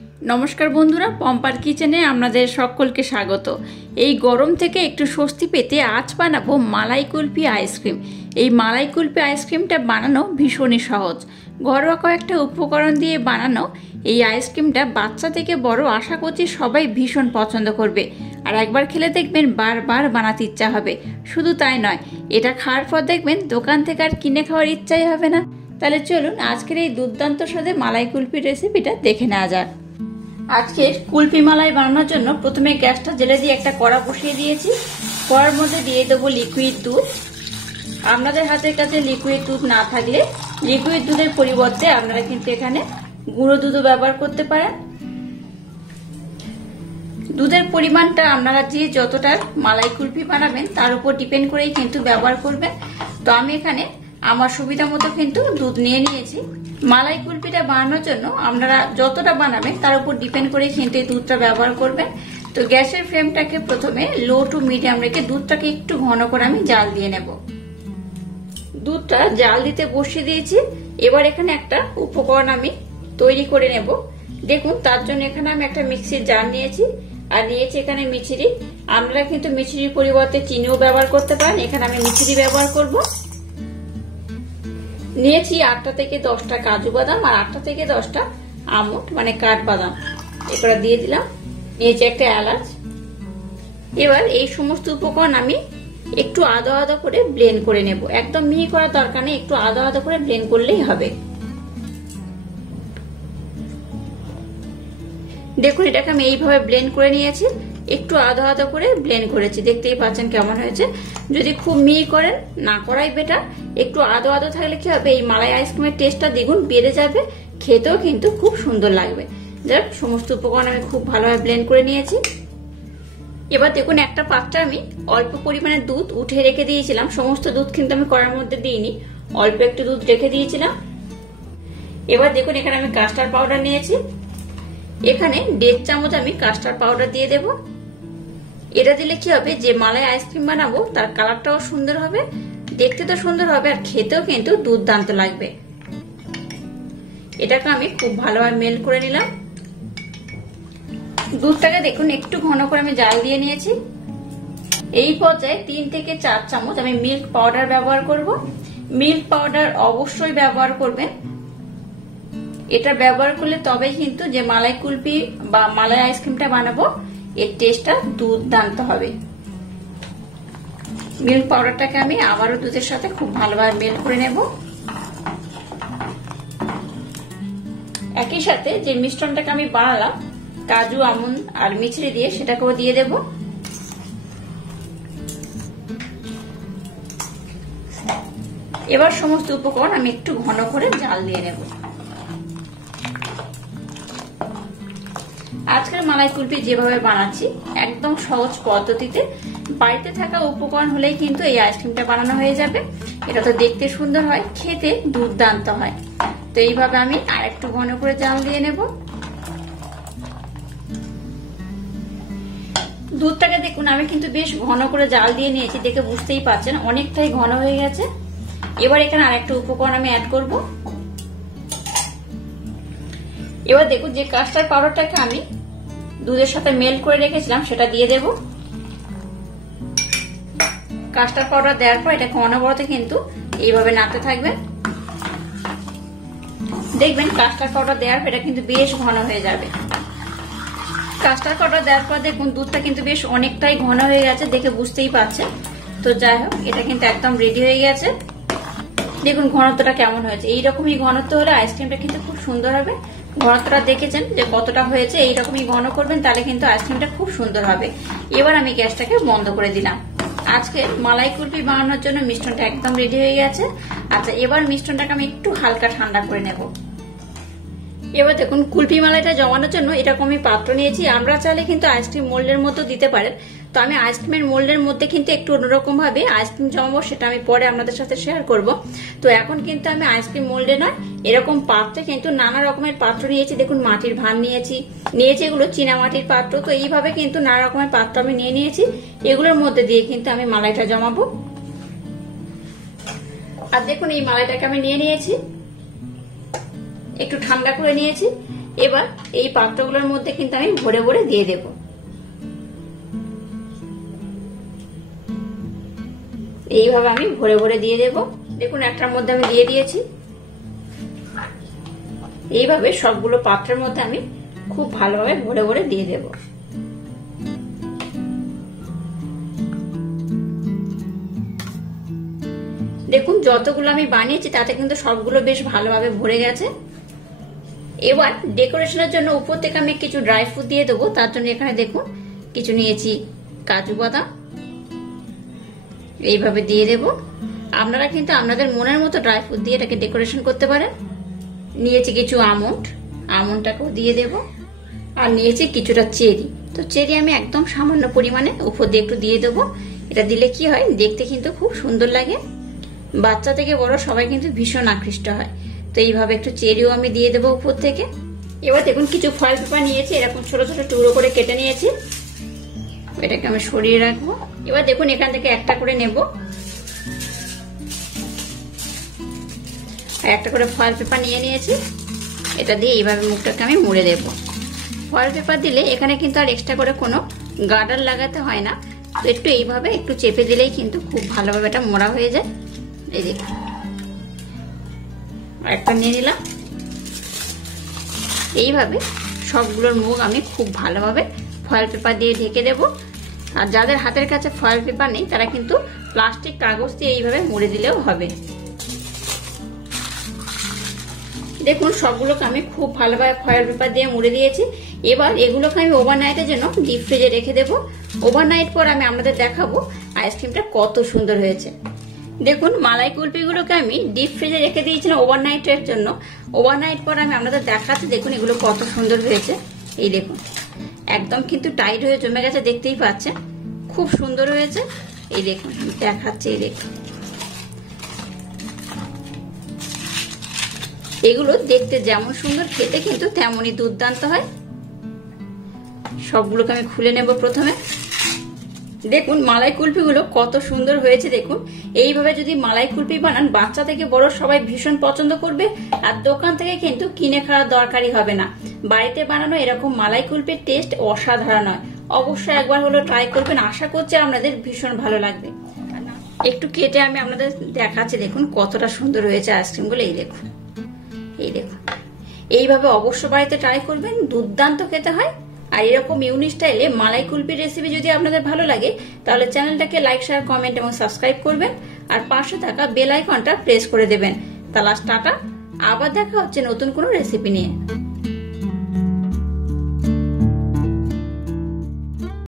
নমস্কার বন্ধুরা, পম্পার কিচেনে আপনাদের সকলকে স্বাগত। এই গরম থেকে একটু স্বস্তি পেতে আজ বানাবো মালাই কুলফি আইসক্রিম। এই মালাই কুলফি আইসক্রিমটা বানানো ভীষণই সহজ। ঘরোয়া কয়েকটা উপকরণ দিয়ে বানানো এই আইসক্রিমটা বাচ্চা থেকে বড় আশা করছি সবাই ভীষণ পছন্দ করবে। আর একবার খেলে দেখবেন বারবার বানাতে ইচ্ছা হবে। শুধু তাই নয়, এটা খাওয়ার পর দেখবেন দোকান থেকে আর কিনে খাওয়ার ইচ্ছাই হবে না। তাহলে চলুন আজকের এই দুর্দান্ত স্বাদে মালাই কুলফির রেসিপিটা দেখে নেওয়া যাক। আজকের কুলফি মালাই বানানোর জন্য প্রথমে গ্যাসটা জেলে দিয়ে একটা কড়া বসিয়ে দিয়েছি। কড়ার মধ্যে দিয়ে দেবো লিকুইড দুধ। আপনাদের হাতের কাছে লিকুইড দুধ না থাকলে লিকুইড দুধের পরিবর্তে আপনারা কিন্তু এখানে গুঁড়ো দুধও ব্যবহার করতে পারেন। দুধের পরিমাণটা আপনারা যে যতটা মালাই কুলফি বানাবেন তার উপর ডিপেন্ড করেই কিন্তু ব্যবহার করবেন। তো আমি এখানে আমার সুবিধা মতো কিন্তু দুধ নিয়ে নিয়েছি। মালাই কুলফিটা বানানোর জন্য আপনারা যতটা বানাবেন তার উপর ডিপেন্ড করে কিন্তু এই দুধটা ব্যবহার করবেন। তো গ্যাসের ফ্লেমটাকে প্রথমে লো টু মিডিয়াম রেখে দুধটাকে একটু ঘন করে আমি জাল দিয়ে নেব। দুধটা জাল দিতে বসিয়ে দিয়েছি। এবার এখানে একটা উপকরণ আমি তৈরি করে নেব। দেখুন, তার জন্য এখানে আমি একটা মিক্সির জার নিয়েছি আর নিয়েছি এখানে মিছরি। আপনারা কিন্তু মিছরির পরিবর্তে চিনিও ব্যবহার করতে পারেন। এখানে আমি মিছরি ব্যবহার করব। নিয়েছি 8টা থেকে 10টা কাজু বাদাম আর 8টা থেকে 10টা আমন্ড মানে কাঠবাদাম। এগুলো দিয়ে দিলাম। নিয়েছি একটা এলাচ। এবার এই সমস্ত উপকরণ আমি একটু আদা আদা করে ব্লেন্ড করে নেব। একদম মিহি করার দরকার নেই, একটু আদা আদা করে ব্লেন্ড করলেই হবে। দেখুন, এটাকে আমি এইভাবে ব্লেন্ড করে নিয়েছি। একটু আদা আদা করে ব্লেন্ড করেছি, দেখতেই পাচ্ছেন কেমন হয়েছে। যদি খুব মিহি করেন না করাই বেটার। একটু আদা আদা থাকলে কি হবে, এই মালাই আইসক্রিমের টেস্টটা দ্বিগুণ বেড়ে যাবে, খেতেও কিন্তু খুব সুন্দর লাগবে। যাক, সমস্ত উপকরণ আমি খুব ভালোভাবে ব্লেন্ড করে নিয়েছি। এবার দেখুন, একটা পাত্রে আমি অল্প পরিমাণে দুধ উঠে রেখে দিয়েছিলাম। সমস্ত দুধ কিন্তু আমি কড়ার মধ্যে দিইনি, অল্প একটু দুধ রেখে দিয়েছিলাম। এবার দেখুন, এখানে আমি কাস্টার্ড পাউডার নিয়েছি। এখানে 1.5 চামচ আমি কাস্টার্ড পাউডার দিয়ে দেব। এটা দিলে কি হবে, যে মালাই আইসক্রিম বানাবো তার কালারটাও সুন্দর হবে, দেখতে তো সুন্দর হবে আর খেতেও কিন্তু দুর্দান্ত লাগবে। এটাকে আমি খুব ভালোভাবে মেল্ট করে নিলাম। দুধটাকে দেখুন একটু ঘন করে আমি জাল দিয়ে নিয়েছি। এই পর্যায়ে 3 থেকে 4 চামচ আমি মিল্ক পাউডার ব্যবহার করব। মিল্ক পাউডার অবশ্যই ব্যবহার করবেন। এটা ব্যবহার করলে তবেই কিন্তু যে মালাই কুলফি বা মালাই আইসক্রিমটা বানাবো এর টেস্টটা দুর্দান্ত হবে। মিল্ক পাউডারটাকে আমি আবারও দুধের সাথে খুব ভালোভাবে মেল্ট করে নেব। একই সাথে যে মিশ্রণটাকে আমি বানালাম কাজু আমন্ড আর মিছরি দিয়ে, সেটাকেও দিয়ে দেব। এবার সমস্ত উপকরণ আমি একটু ঘন করে জাল দিয়ে নেব। আজকের মালাই কুলফি যেভাবে বানাচ্ছি একদম সহজ পদ্ধতিতে, বাড়িতে থাকা উপকরণ হলেই কিন্তু এই আইসক্রিমটা বানানো হয়ে যাবে। এটা তো দেখতে সুন্দর হয়, খেতে দুর্দান্ত হয়। তো এইভাবে আমি আর একটু ঘন করে জাল দিয়ে নেব। দুধটাকে দেখুন আমি কিন্তু বেশ ঘন করে জাল দিয়ে নিয়েছি, দেখে বুঝতেই পারছেন অনেকটাই ঘন হয়ে গেছে। এবার এখানে আর একটা উপকরণ আমি অ্যাড করব। এবার দেখুন, যে কাস্টার্ড পাউডারটাকে আমি দুধের সাথে মেল্ট করে রেখেছিলাম সেটা দিয়ে দেব। কাস্টার্ড পাউডার দেওয়ার পর এটাকে অনবরত কিন্তু এইভাবে নাড়তে থাকবেন। দেখবেন কাস্টার্ড পাউডার দেওয়ার পর এটা কিন্তু বেশ ঘন হয়ে যাবে। কাস্টার্ড পাউডার দেওয়ার পর দেখুন দুধটা কিন্তু বেশ অনেকটাই ঘন হয়ে গেছে, দেখে বুঝতেই পারছেন। তো যাই হোক, এটা কিন্তু একদম রেডি হয়ে গেছে। দেখুন ঘনত্বটা কেমন হয়েছে। এইরকমই ঘনত্ব হলে আইসক্রিমটা কিন্তু খুব সুন্দর হবে। ঘনত্বটা দেখেছেন যে কতটা হয়েছে, এইরকমই ঘন করবেন, তাহলে কিন্তু আইসক্রিমটা খুব সুন্দর হবে। এবার আমি গ্যাসটাকে বন্ধ করে দিলাম। আজকে মালাই কুলফি বানানোর জন্য মিশ্রণটা একদম রেডি হয়ে গেছে। আচ্ছা, এবার মিশ্রণটাকে আমি একটু হালকা ঠান্ডা করে নেব। এবার দেখুন, কুলফি মালাইটা জমানোর জন্য এরকম আমি পাত্র নিয়েছি। আমরা চাইলে কিন্তু আইসক্রিম মোল্ডের মতো দিতে পারেন। তো আমি আইসক্রিমের মোল্ডের মধ্যে কিন্তু একটু অন্যরকম ভাবে আইসক্রিম জমাবো, সেটা আমি পরে আপনাদের সাথে শেয়ার করব। তো এখন কিন্তু আমি আইসক্রিম মোল্ডে নয়, এরকম পাত্রে কিন্তু নানা রকমের পাত্র নিয়েছি। দেখুন, মাটির ভাঁড় নিয়েছি এগুলো চীনা মাটির পাত্র। তো এইভাবে কিন্তু নানা রকমের পাত্র আমি নিয়ে নিয়েছি। এগুলোর মধ্যে দিয়ে কিন্তু আমি মালাইটা জমাবো। আর দেখুন, এই মালাইটাকে আমি নিয়ে নিয়েছি, একটু ঠান্ডা করে নিয়েছি। এবার এই পাত্রগুলোর মধ্যে কিন্তু আমি ভরে ভরে দিয়ে দেব। এইভাবে আমি ভরে ভরে দিয়ে দেব। দেখুন একটার মধ্যে আমি দিয়ে দিয়েছি। এইভাবে সবগুলো পাত্রের মধ্যে আমি খুব ভালোভাবে ভরে ভরে দিয়ে দেব। দেখুন যতগুলো আমি বানিয়েছি তাতে কিন্তু সবগুলো বেশ ভালোভাবে ভরে গেছে। এবার ডেকোরেশনের জন্য উপর থেকে আমি কিছু ড্রাই ফ্রুট দিয়ে দেবো। তার জন্য এখানে দেখুন কিছু নিয়েছি কাজু বাদাম, এইভাবে দিয়ে দেব। আপনারা কিন্তু আপনাদের মনের মতো ড্রাই ফ্রুট দিয়ে এটাকে ডেকোরেশন করতে পারেন। নিয়েছি কিছু আমন্ডটাকেও দিয়ে দেব। আর নিয়েছি কিছুটা চেরি। তো চেরি আমি একদম সামান্য পরিমাণে উপর দিয়ে একটু দিয়ে দেবো। এটা দিলে কি হয়, দেখতে কিন্তু খুব সুন্দর লাগে। বাচ্চা থেকে বড় সবাই কিন্তু ভীষণ আকৃষ্ট হয়। তো এইভাবে একটু চেরিও আমি দিয়ে দেবো উপর থেকে। এবার দেখুন কিছু ফয়েল পেপার নিয়েছি, এরকম ছোট ছোট টুকরো করে কেটে নিয়েছি। এটাকে আমি সরিয়ে রাখবো। এবার দেখুন এখান থেকে একটা করে নেব, একটা করে ফয়েল পেপার নিয়ে নিয়েছি। এটা দিয়ে এইভাবে মুখটাকে আমি মুড়ে দেব। ফয়েল পেপার দিলে এখানে কিন্তু আর এক্সট্রা করে কোনো গার্ডার লাগাতে হয় না। তো একটু এইভাবে একটু চেপে দিলেই কিন্তু খুব ভালোভাবে এটা মোড়া হয়ে যায়। এই দেখুন একটা নিয়ে নিলাম। এইভাবে সবগুলোর মুখ আমি খুব ভালোভাবে ফয়েল পেপার দিয়ে ঢেকে দেব। আর যাদের হাতের কাছে ফয়েল পেপার নেই তারা কিন্তু প্লাস্টিক কাগজ দিয়ে এইভাবে মুড়ে দিলেও হবে। দেখুন সবগুলোকে আমি খুব ভালোভাবে ফয়েল পেপার দিয়ে মুড়ে দিয়েছি। এবার এগুলোকে আমি ওভারনাইটের জন্য ডিপ ফ্রিজে রেখে দেবো। ওভারনাইট পর আমি আপনাদের দেখাবো আইসক্রিমটা কত সুন্দর হয়েছে। দেখুন মালাই কুলফিগুলোকে আমি ডিপ ফ্রিজে রেখে দিয়েছিলাম ওভারনাইটের জন্য। ওভারনাইট পর আমি আপনাদের দেখাচ্ছি। দেখুন এগুলো কত সুন্দর হয়েছে। এই দেখুন একদম কিন্তু টাইট হয়ে জমে গেছে, দেখতেই পাচ্ছেন খুব সুন্দর হয়েছে। এই দেখুন দেখাচ্ছি, এই দেখুন এগুলো দেখতে যেমন সুন্দর, খেতে কিন্তু তেমনই দুর্দান্ত হয়। সবগুলোকে আমি খুলে নেব প্রথমে। দেখুন মালাই কুলফিগুলো কত সুন্দর হয়েছে। দেখুন এইভাবে যদি মালাই কুলফি বানান বাচ্চা থেকে বড় সবাই ভীষণ পছন্দ করবে। আর দোকান থেকে কিন্তু কিনে খাওয়ার দরকারই হবে না। বাড়িতে বানানো এরকম মালাই কুলফির টেস্ট অসাধারণ হয়। অবশ্যই একবার হলো ট্রাই করবেন, আশা করছি আপনাদের ভীষণ ভালো লাগবে। একটু কেটে আমি আপনাদের দেখাচ্ছি। দেখুন কতটা সুন্দর হয়েছে আইসক্রিমগুলো। এই দেখুন, এই দেখুন এইভাবে অবশ্য বাড়িতে ট্রাই করবেন, দুর্দান্ত খেতে হয়। আর এরকম ইউনিক স্টাইলে মালাই কুলফি রেসিপি যদি আপনাদের ভালো লাগে তাহলে চ্যানেলটাকে লাইক, শেয়ার, কমেন্ট এবং সাবস্ক্রাইব করবেন। আর পাশে থাকা বেল আইকনটা প্রেস করে দেবেন। তাহলে টাটা, আবার দেখা হচ্ছে নতুন কোনো রেসিপি নিয়ে।